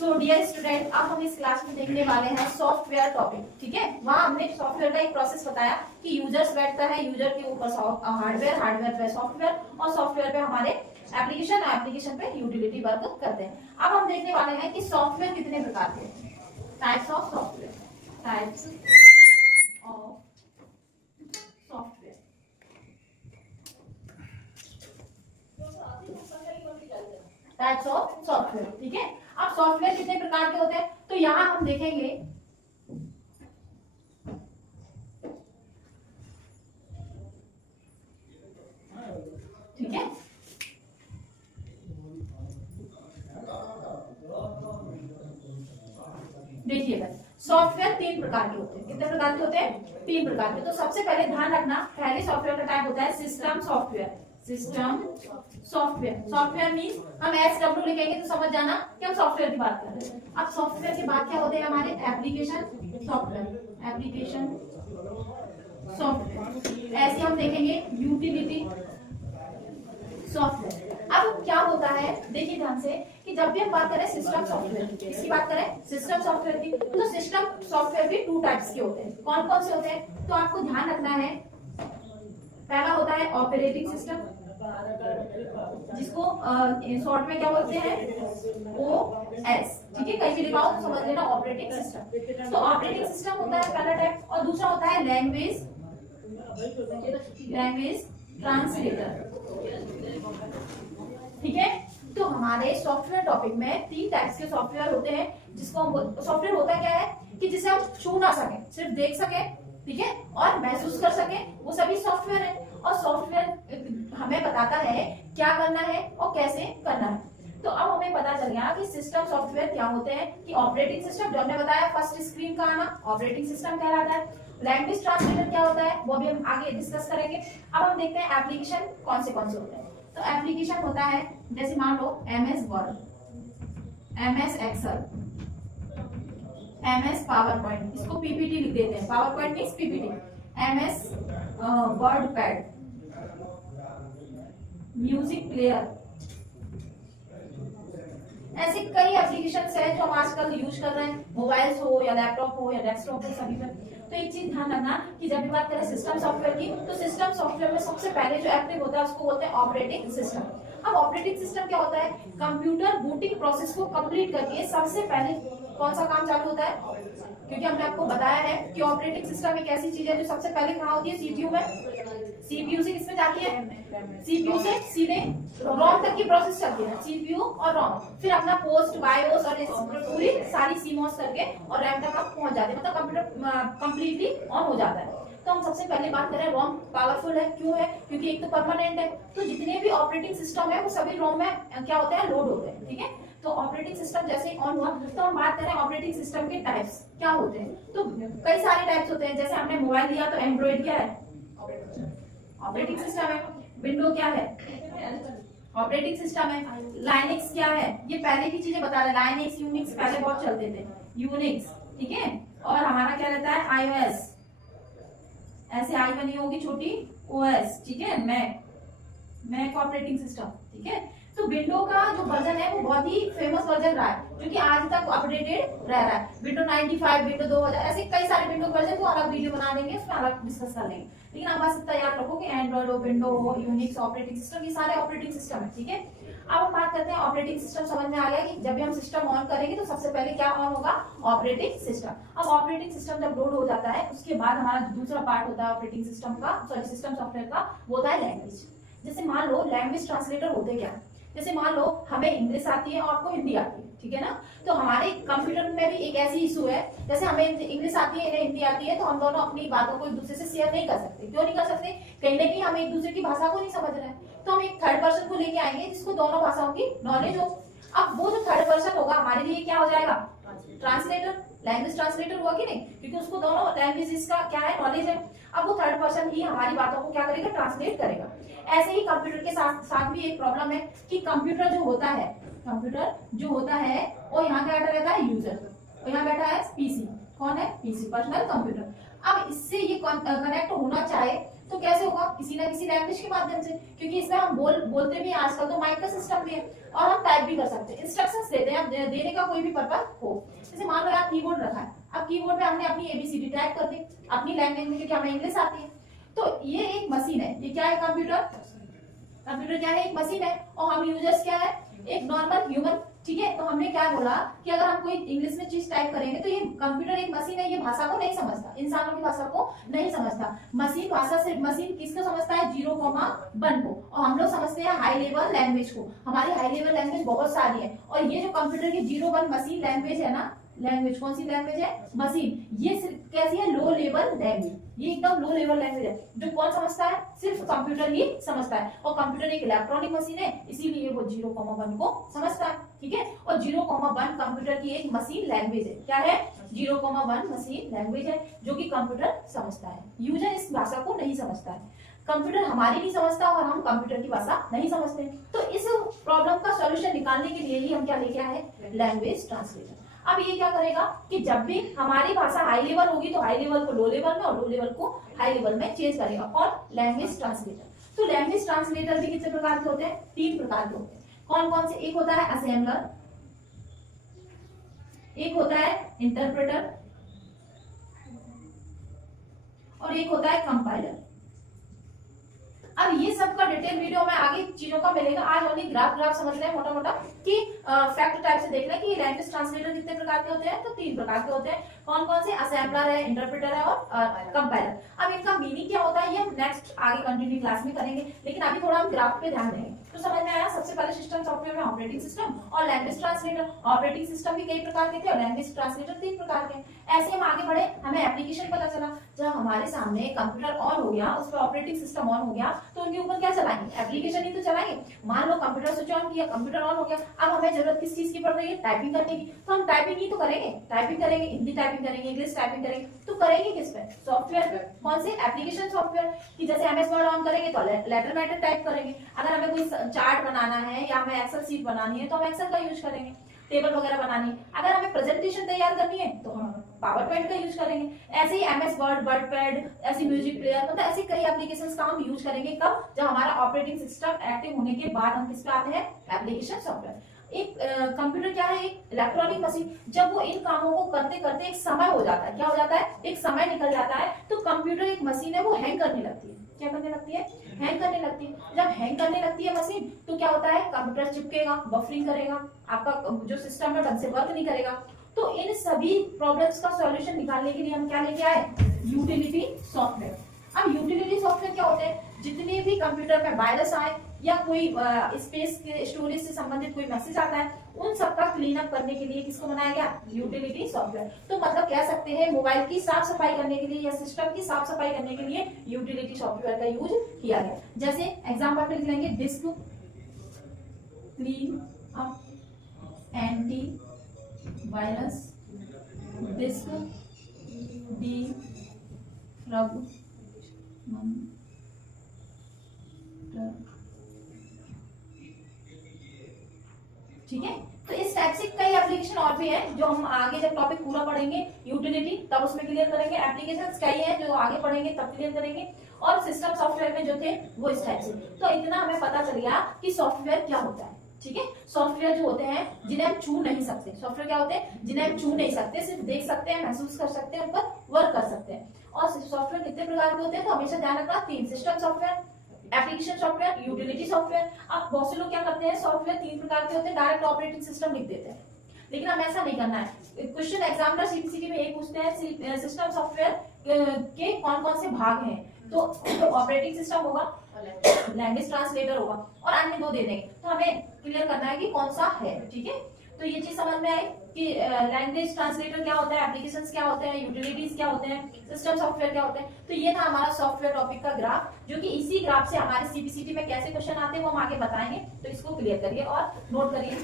So dear student, अब हम इस क्लास में देखने वाले हैं सॉफ्टवेयर टॉपिक। ठीक है, वहां हमने सॉफ्टवेयर का एक प्रोसेस बताया कि यूजर्स बैठता है, यूजर के ऊपर हार्डवेयर, हार्डवेयर पे सॉफ्टवेयर और सॉफ्टवेयर पे हमारे एप्लीकेशन और एप्लीकेशन पे यूटिलिटी वर्क करते हैं। अब हम देखने वाले हैं कि सॉफ्टवेयर कितने प्रकार के हैं, types of software, types of software. Types of software. ठीक है, अब सॉफ्टवेयर कितने प्रकार के होते हैं तो यहां हम देखेंगे ठीक है, देखिएगा सॉफ्टवेयर 3 प्रकार के होते हैं। कितने प्रकार के होते हैं? 3 प्रकार के। तो सबसे पहले ध्यान रखना, पहले सॉफ्टवेयर का टाइप होता है system software. System software, software means हम SW लिखेंगे तो समझ जाना कि हम सॉफ्टवेयर की बात कर रहे हैं। अब सॉफ्टवेयर के बाद क्या होते हैं हमारे एप्लीकेशन सॉफ्टवेयर, एप्लीकेशन सॉफ्टवेयर। ऐसे हम देखेंगे यूटिलिटी सॉफ्टवेयर। अब क्या होता है, देखिए ध्यान से कि जब भी हम बात करें सिस्टम सॉफ्टवेयर की, किसकी बात करें? सिस्टम सॉफ्टवेयर की, तो सिस्टम सॉफ्टवेयर भी 2 टाइप्स के होते हैं। कौन कौन से होते हैं तो आपको ध्यान रखना है। पहला होता है ऑपरेटिंग सिस्टम, जिसको शॉर्ट में क्या बोलते हैं? OS। ठीक है, कहीं भी लिखा हो तो समझ लेना ऑपरेटिंग सिस्टम। तो ऑपरेटिंग सिस्टम होता है पहला टाइप, और दूसरा होता है लैंग्वेज ट्रांसलेटर। ठीक है, तो हमारे सॉफ्टवेयर टॉपिक में 3 टाइप्स के सॉफ्टवेयर होते हैं, जिसको हम सॉफ्टवेयर होता क्या है कि जिसे हम छू ना सके, सिर्फ देख सके, ठीक है, और महसूस कर सके, वो सभी सॉफ्टवेयर है। और सॉफ्टवेयर हमें बताता है क्या करना है और कैसे करना है। तो अब हमें पता चल गया कि सिस्टम सॉफ्टवेयर क्या होते हैं कि ऑपरेटिंग सिस्टम, जो हमने बताया फर्स्ट स्क्रीन का आना ऑपरेटिंग सिस्टम कहलाता है। लैंग्वेज ट्रांसलेटर क्या होता है वो भी हम आगे डिस्कस करेंगे। अब हम देखते हैं एप्लीकेशन कौन से होते हैं। तो एप्लीकेशन होता है जैसे मान लो MS Word, MS Excel, MS PowerPoint, इसको PPT लिख देते हैं, PowerPoint means PPT, MS WordPad, music player. ऐसे कई एप्लीकेशंस हैं जो हम आजकल यूज कर रहे हैं, मोबाइल्स हो या लैपटॉप हो या डेस्कटॉप हो, सभी पर। तो एक चीज ध्यान रखना कि जब भी बात करें सिस्टम सॉफ्टवेयर की, तो सिस्टम सॉफ्टवेयर में सबसे पहले जो एक्टिव होता है उसको बोलते हैं ऑपरेटिंग सिस्टम। अब ऑपरेटिंग सिस्टम क्या होता है? कंप्यूटर बूटिंग प्रोसेस को कंप्लीट करके सबसे पहले कौन सा काम चालू होता है? क्योंकि हमने आपको बताया है कि ऑपरेटिंग सिस्टम एक ऐसी चीज है जो सबसे पहले कहाँ होती है? CPU में। CPU से किसमें जाती है? CPU से सीधे रोम तक की प्रोसेस चलती है, CPU और रोम, फिर अपना पोस्ट बायोस और पूरी सारी CMOS करके और रैम तक आप पहुंच जाते हैं, मतलब कंप्यूटर कंप्लीटली ऑन हो जाता है। तो हम सबसे पहले बात करें रोम पावरफुल है, क्यों है? क्योंकि एक तो परमानेंट है, तो जितने भी ऑपरेटिंग सिस्टम है वो सभी रोम में क्या होते हैं? लोड होते हैं। ठीक है, तो ऑपरेटिंग सिस्टम जैसे ऑन हुआ तो हम बात करें ऑपरेटिंग सिस्टम के टाइप्स क्या होते हैं। तो कई सारे टाइप्स होते हैं, जैसे हमने मोबाइल लिया तो एंड्रॉइड क्या है? ऑपरेटिंग सिस्टम है। विंडो क्या है? ऑपरेटिंग सिस्टम है। लाइनिक्स क्या है? ये पहले की चीजें बता रहे, लाइनिक्स यूनिक्स पहले बहुत चलते थे, यूनिक्स। ठीक है, और हमारा क्या रहता है? iOS, ऐसे आई बनी होगी छोटी, OS। ठीक है, मैक ऑपरेटिंग सिस्टम। ठीक है, तो विंडो का जो वर्जन है वो बहुत ही फेमस वर्जन रहा है, क्योंकि आज तक अपडेटेड रह रहा है। विंडो 95, विंडो 2000, ऐसे कई सारे विंडो वर्जन को अलग वीडियो बना देंगे, उसमें अलग डिस्कस कर लेंगे। लेकिन आप बस इतना याद रखो कि एंड्रॉइड हो, विंडो हो, यूनिक्स ऑपरेटिंग सिस्टम, ये सारे ऑपरेटिंग सिस्टम है। ठीक है, अब हम बात करते हैं ऑपरेटिंग सिस्टम। समझ में आ गया कि जब भी हम सिस्टम ऑन करेंगे तो सबसे पहले क्या ऑन होगा? Operating system. अब ऑपरेटिंग सिस्टम जब लोड हो जाता है उसके बाद हमारा दूसरा पार्ट होता है ऑपरेटिंग सिस्टम का, सॉरी सिस्टम सॉफ्टवेयर का, वो होता है लैंग्वेज। जैसे मान लो लैंग्वेज ट्रांसलेटर होते क्या? जैसे मान लो हमें इंग्लिश आती है और आपको हिंदी आती है, ठीक है ना, तो हमारे कंप्यूटर में भी एक ऐसी इशू है, जैसे हमें इंग्लिश आती है, इन्हें हिंदी आती है, तो हम दोनों अपनी बातों को एक दूसरे से शेयर नहीं कर सकते। क्यों नहीं कर सकते? कहीं ना कहीं हम एक दूसरे की भाषा को नहीं समझ रहे हैं, तो हम एक थर्ड पर्सन को लेके आएंगे जिसको दोनों भाषाओं की नॉलेज हो। अब वो जो थर्ड पर्सन होगा हमारे लिए क्या हो जाएगा? ट्रांसलेटर, लैंग्वेज ट्रांसलेटर हुआ कि नहीं, क्योंकि उसको दोनों लैंग्वेजेस का क्या है? नॉलेज है। अब वो थर्ड पर्सन ही हमारी बातों को क्या करेगा? ट्रांसलेट करेगा। ऐसे ही कंप्यूटर के साथ भी एक प्रॉब्लम है कि कंप्यूटर जो होता है वो यहाँ क्या बैठा रहता है? यूजर, और यहाँ बैठा है PC। कौन है? PC, personal computer. अब इससे ये कनेक्ट होना चाहे तो कैसे होगा, किसी ना किसी लैंग्वेज के माध्यम से, क्योंकि इसमें हम बोलते भी हैं, आजकल तो माइक का सिस्टम भी है और हम टाइप भी कर सकते हैं, इंस्ट्रक्शंस देते हैं, देने का कोई भी पर्पज हो। जैसे मान लो आप कीबोर्ड रखा है, अब कीबोर्ड पे हमने अपनी एबीसीडी टाइप कर दी अपनी लैंग्वेज में, क्योंकि हमें इंग्लिश आती है। तो ये एक मशीन है, ये क्या है, कंप्यूटर। कंप्यूटर क्या है, एक मशीन है, और हम यूजर्स क्या है, एक नॉर्मल ह्यूमन। ठीक है, तो हमने क्या बोला कि अगर हम कोई इंग्लिश में चीज टाइप करेंगे तो ये कंप्यूटर एक मशीन है, ये भाषा को नहीं समझता, इंसानों की भाषा को नहीं समझता। मशीन भाषा से, मशीन किसको समझता है, 0,1 को, और हम लोग समझते हैं हाई लेवल लैंग्वेज को। हमारी हाई लेवल लैंग्वेज बहुत सारी है, और ये जो कंप्यूटर की 0,1 मशीन लैंग्वेज है ना, लैंग्वेज कौन सी लैंग्वेज है, मशीन, ये कैसी है, लो लेवल लैंग्वेज, ये एकदम लो लेवल लैंग्वेज है, जो कौन समझता है, सिर्फ कंप्यूटर ही समझता है। और कंप्यूटर एक इलेक्ट्रॉनिक मशीन है, इसीलिए वो 0,1 को समझता है। ठीक है, और 0,1 कंप्यूटर की एक मशीन लैंग्वेज है, क्या है, 0,1 मशीन लैंग्वेज है, जो कि कंप्यूटर समझता है। यूजर इस भाषा को नहीं समझता है, कंप्यूटर हमारी नहीं समझता और हम कंप्यूटर की भाषा नहीं समझते। तो इस प्रॉब्लम का सॉल्यूशन निकालने के लिए ही हम क्या लेके आए हैं, लैंग्वेज ट्रांसलेटर। अब ये क्या करेगा कि जब भी हमारी भाषा हाई लेवल होगी तो हाई लेवल को लो लेवल में और लो लेवल को हाई लेवल में चेंज करेगा, और लैंग्वेज ट्रांसलेटर। तो लैंग्वेज ट्रांसलेटर भी कितने प्रकार के होते हैं, 3 प्रकार के होते हैं। कौन कौन से, एक होता है असेंबलर, एक होता है इंटरप्रेटर, और एक होता है कंपाइलर। अब ये सब का डिटेल वीडियो में आगे चीजों का मिलेगा, आज ओनली ग्राफ समझ रहे हैं मोटा मोटा, कि फैक्ट टाइप से देख रहे हैं कि लैंग्वेज ट्रांसलेटर कितने प्रकार के होते हैं, तो 3 प्रकार के होते हैं। कौन कौन से, असेंबलर है, इंटरप्रेटर है और कंपाइलर। अब इनका मीनिंग क्या होता है ये हम नेक्स्ट आगे कंटिन्यू क्लास में करेंगे, लेकिन अभी थोड़ा हम ग्राफ पे ध्यान देंगे। तो समझ में आया, सबसे पहले सिस्टम सॉफ्टवेयर में ऑपरेटिंग सिस्टम और लैंग्वेज ट्रांसलेटर। ऑपरेटिंग सिस्टम भी कई प्रकार के थे और लैंग्वेज ट्रांसलेटर 3 प्रकार के। ऐसे हम आगे बढ़े, हमें एप्लीकेशन पता चला, जब हमारे सामने कंप्यूटर ऑन हो गया, उस पर ऑपरेटिंग सिस्टम ऑन हो गया, तो उनके ऊपर क्या चलाएंगे, एप्लीकेशन ही तो चलाएंगे। मान लो कंप्यूटर स्विच ऑन किया, कंप्यूटर ऑन हो गया, अब हमें जरूरत किस चीज की पड़ रही है, टाइपिंग करने की, तो हम टाइपिंग ही तो करेंगे, टाइपिंग करेंगे, हिंदी टाइपिंग करेंगे, इंग्लिश टाइपिंग करेंगे, तो करेंगे किस पे, सॉफ्टवेयर पे। कौन से, एप्लीकेशन सॉफ्टवेयर, कि जैसे एमएस वर्ड ऑन करेंगे तो लेटर मैटर टाइप करेंगे, अगर हमें कोई चार्ट बनाना है या हमें एक्सेल शीट बनानी है तो हम एक्सेल का यूज करेंगे, टेबल वगैरह बनानी है, अगर हमें प्रेजेंटेशन तैयार करनी है तो हम पावर पॉइंट का यूज करेंगे। ऐसे ही एमएस वर्ड, वर्डपैड, ऐसी म्यूजिक प्लेयर, मतलब ऐसे कई एप्लीकेशंस का हम यूज करेंगे, कब, जब हमारा ऑपरेटिंग सिस्टम एक्टिव होने के बाद हम किस पे आते हैं, एप्लीकेशन सॉफ्टवेयर। एक कंप्यूटर क्या है, एक इलेक्ट्रॉनिक मशीन, जब वो इन कामों को करते करते एक समय हो जाता है, क्या हो जाता है, एक समय निकल जाता है, तो कंप्यूटर एक मशीन है, वो हैंग करने लगती है। क्या करने लगती है, हैंग करने लगती है। जब हैंग करने लगती है मशीन, तो क्या होता है, कंप्यूटर चिपकेगा, बफरिंग करेगा, आपका जो सिस्टम है ढंग से वर्क नहीं करेगा। तो इन सभी प्रॉब्लम्स का सॉल्यूशन निकालने के लिए हम क्या लेके आए, यूटिलिटी सॉफ्टवेयर। अब यूटिलिटी सॉफ्टवेयर क्या होते हैं, जितने भी कंप्यूटर में वायरस आए या कोई स्पेस के स्टोरेज से संबंधित कोई मैसेज आता है, उन सबका क्लीन अप करने के लिए किसको बनाया गया, यूटिलिटी सॉफ्टवेयर। तो मतलब कह सकते हैं मोबाइल की साफ सफाई करने के लिए या सिस्टम की साफ सफाई करने के लिए यूटिलिटी सॉफ्टवेयर का यूज किया गया। जैसे एग्जाम्पल पे लिख लेंगे, disk clean up, antivirus, disk डी रब, ठीक है। तो इस टाइप से कई एप्लीकेशन और भी है जो हम आगे जब टॉपिक पूरा पढ़ेंगे यूटिलिटी तब उसमें क्लियर करेंगे। एप्लीकेशंस कई हैं जो आगे पढ़ेंगे तब क्लियर करेंगे, और सिस्टम सॉफ्टवेयर में जो थे वो इस टाइप से। तो इतना हमें पता चल गया कि सॉफ्टवेयर क्या होता है। ठीक है, सॉफ्टवेयर जो होते हैं जिन्हें हम छू नहीं सकते, सॉफ्टवेयर क्या होते हैं जिन्हें हम छू नहीं सकते, सिर्फ देख सकते हैं, महसूस कर सकते हैं, उन पर वर्क कर सकते हैं। और सॉफ्टवेयर कितने प्रकार के होते हैं, तो हमेशा ध्यान रखना 3, system software, application software, utility software. अब बहुत से लोग क्या करते हैं, सॉफ्टवेयर 3 प्रकार के होते हैं, डायरेक्ट ऑपरेटिंग सिस्टम लिख देते हैं, लेकिन हमें ऐसा नहीं करना है। क्वेश्चन एग्जामिनर सीपीसीटी में एक पूछते हैं सिस्टम सॉफ्टवेयर के कौन कौन से भाग हैं, तो ऑपरेटिंग सिस्टम होगा, लैंग्वेज ट्रांसलेटर होगा और अन्य 2 दे देंगे। तो हमें क्लियर करना है कि कौन सा है। ठीक है, तो ये चीज समझ में आई कि लैंग्वेज ट्रांसलेटर क्या होता है, एप्लीकेशंस क्या होते हैं, यूटिलिटीज क्या होते हैं, सिस्टम सॉफ्टवेयर क्या होते हैं। तो ये था हमारा सॉफ्टवेयर टॉपिक का ग्राफ, जो कि इसी ग्राफ से हमारे सीपीसीटी में कैसे क्वेश्चन आते हैं वो हम आगे बताएंगे। तो इसको क्लियर करिए और नोट करिए।